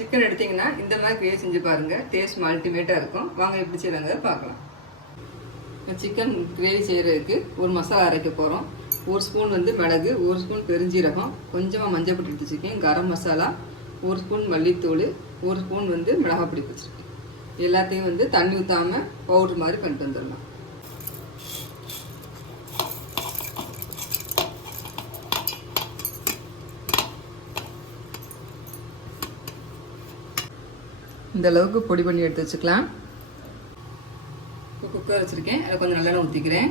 Chicken எடுத்தீங்கன்னா இந்த மாதிரி கிரேவி செஞ்சு பாருங்கள், டேஸ்ட் அல்டிமேட்டாக இருக்கும். வாங்க எப்படி செய்யறாங்க பார்க்கலாம். சிக்கன் கிரேவி செய்கிறதுக்கு ஒரு மசாலா அரைக்க போகிறோம். 1 ஸ்பூன் வந்து மிளகு, 1 ஸ்பூன் பெருஞ்சீரகம், கொஞ்சமாக மஞ்சள் பொடி எடுத்து வச்சுருக்கேன், கரம் மசாலா, 1 ஸ்பூன் மல்லித்தூள், 1 ஸ்பூன் வந்து மிளகாய் பொடி வச்சுருக்கேன். எல்லாத்தையும் வந்து தண்ணி ஊற்றாமல் பவுட்ரு மாதிரி பண்ணிட்டு வந்துடலாம். இந்த அளவுக்கு பொடி பண்ணி எடுத்து வச்சுக்கலாம். இப்போ குக்கர் வச்சுருக்கேன், அதில் கொஞ்சம் நல்லெண்ணெய் ஊற்றிக்கிறேன்.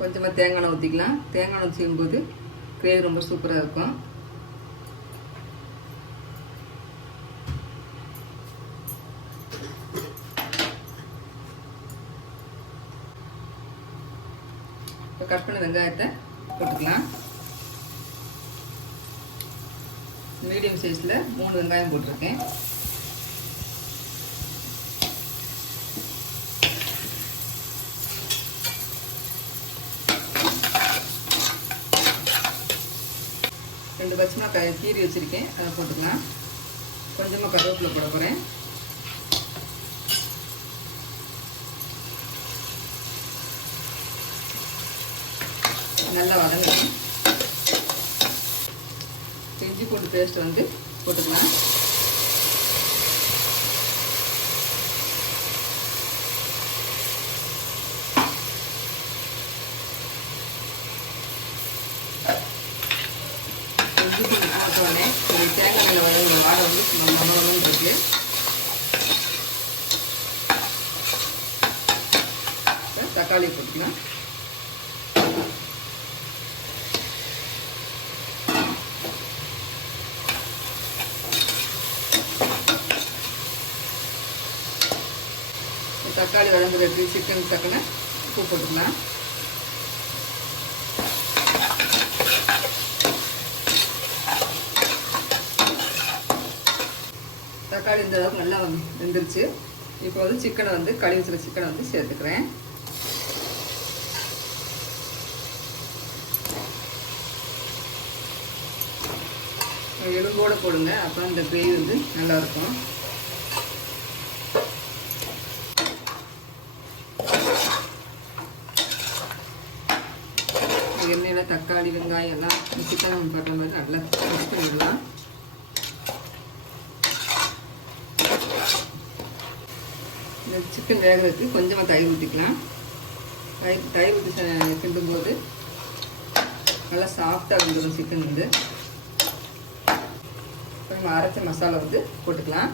கொஞ்சமாக தேங்காய் எண்ணெய் ஊற்றிக்கலாம். தேங்காய் எண்ணெய் செய்யும்போது கிரேவி ரொம்ப சூப்பராக இருக்கும். இப்போ கட் பண்ண வெங்காயத்தை போட்டுக்கலாம். மீடியம் சைஸில் 3 வெங்காயம் போட்டிருக்கேன். ரெண்டு பச்சை மிளகாய் கீரி வச்சுருக்கேன், அதை போட்டுக்கலாம். கொஞ்சமாக கருவேப்பிலை போட போகிறேன். நல்லா வதங்கணும். இஞ்சி பூண்டு பேஸ்ட் வந்து போட்டுக்கலாம். இஞ்சி பூண்டு போட்டோடனே ஒரு தேங்காய் எண்ணெயில் வதங்கின வாடை வந்து மனோன்னு இருக்கு. தக்காளி போட்டுக்கலாம். தக்காளி வதங்குறதுக்கு சிக்கன் தக்கன உப்பு போட்டுக்கலாம். தக்காளி இந்த அளவுக்கு நல்லா வெந்துருச்சு. இப்போ வந்து சிக்கனை வந்து கழுவி வச்சுருக்க சிக்கனை வந்து சேர்த்துக்கிறேன். எலும்போடு போடுங்க, அப்போ இந்த கிரேவி வந்து நல்லாயிருக்கும். எண்ணெயில் தக்காளி வெங்காயம் எல்லாம் சிக்கன் படுற மாதிரி நல்லா மிக்ஸ் பண்ணிடலாம். இந்த சிக்கன் வேகிறதுக்கு கொஞ்சமாக தயிர் ஊற்றிக்கலாம். தயிர் ஊற்றி கிண்டும்போது நல்லா சாஃப்டாக வந்துடும் சிக்கன் வந்து. நம்ம அரைச்ச மசாலா வந்து போட்டுக்கலாம்.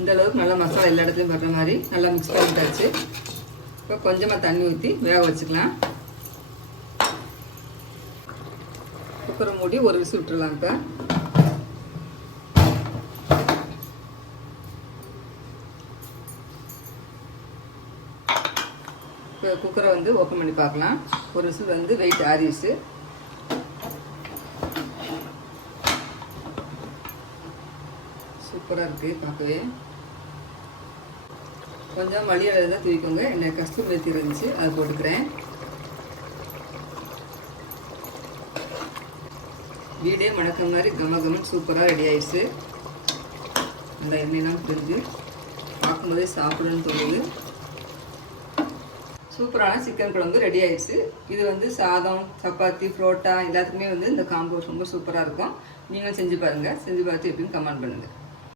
இந்த அளவுக்கு நல்லா மசாலா எல்லா இடத்துலையும் படுற மாதிரி நல்லா மிக்ஸ் பண்ணிட்டாச்சு. இப்போ கொஞ்சமாக தண்ணி ஊற்றி வேக வச்சுக்கலாம். குக்கரை மூடி ஒரு விசில் விட்டுடலாம். இப்போ குக்கரை வந்து ஓப்பன் பண்ணி பார்க்கலாம். ஒரு விசில் வந்து வெயிட் ஆறிடுச்சு. சூப்பராக இருக்குது பார்க்கவே. கொஞ்சம் மல்லியை தான் தூக்கிக்கோங்க. என்ன கஸ்தூரி மேத்தி இருந்துச்சு, அது போட்டுக்கிறேன். வீடே மணக்கிற மாதிரி கமகமன் சூப்பராக ரெடி ஆயிடுச்சு. நல்லா எண்ணெயெல்லாம் பிரிஞ்சு பார்க்கும்போதே சாப்பிடணும்னு தோணுது. சூப்பரான சிக்கன் குழம்பு ரெடி ஆயிடுச்சு. இது வந்து சாதம், சப்பாத்தி, புரோட்டா எல்லாத்துக்குமே வந்து இந்த காம்போ ரொம்ப சூப்பராக இருக்கும். நீங்களும் செஞ்சு பாருங்கள். செஞ்சு பார்த்து எப்படின்னு கமெண்ட் பண்ணுங்கள்.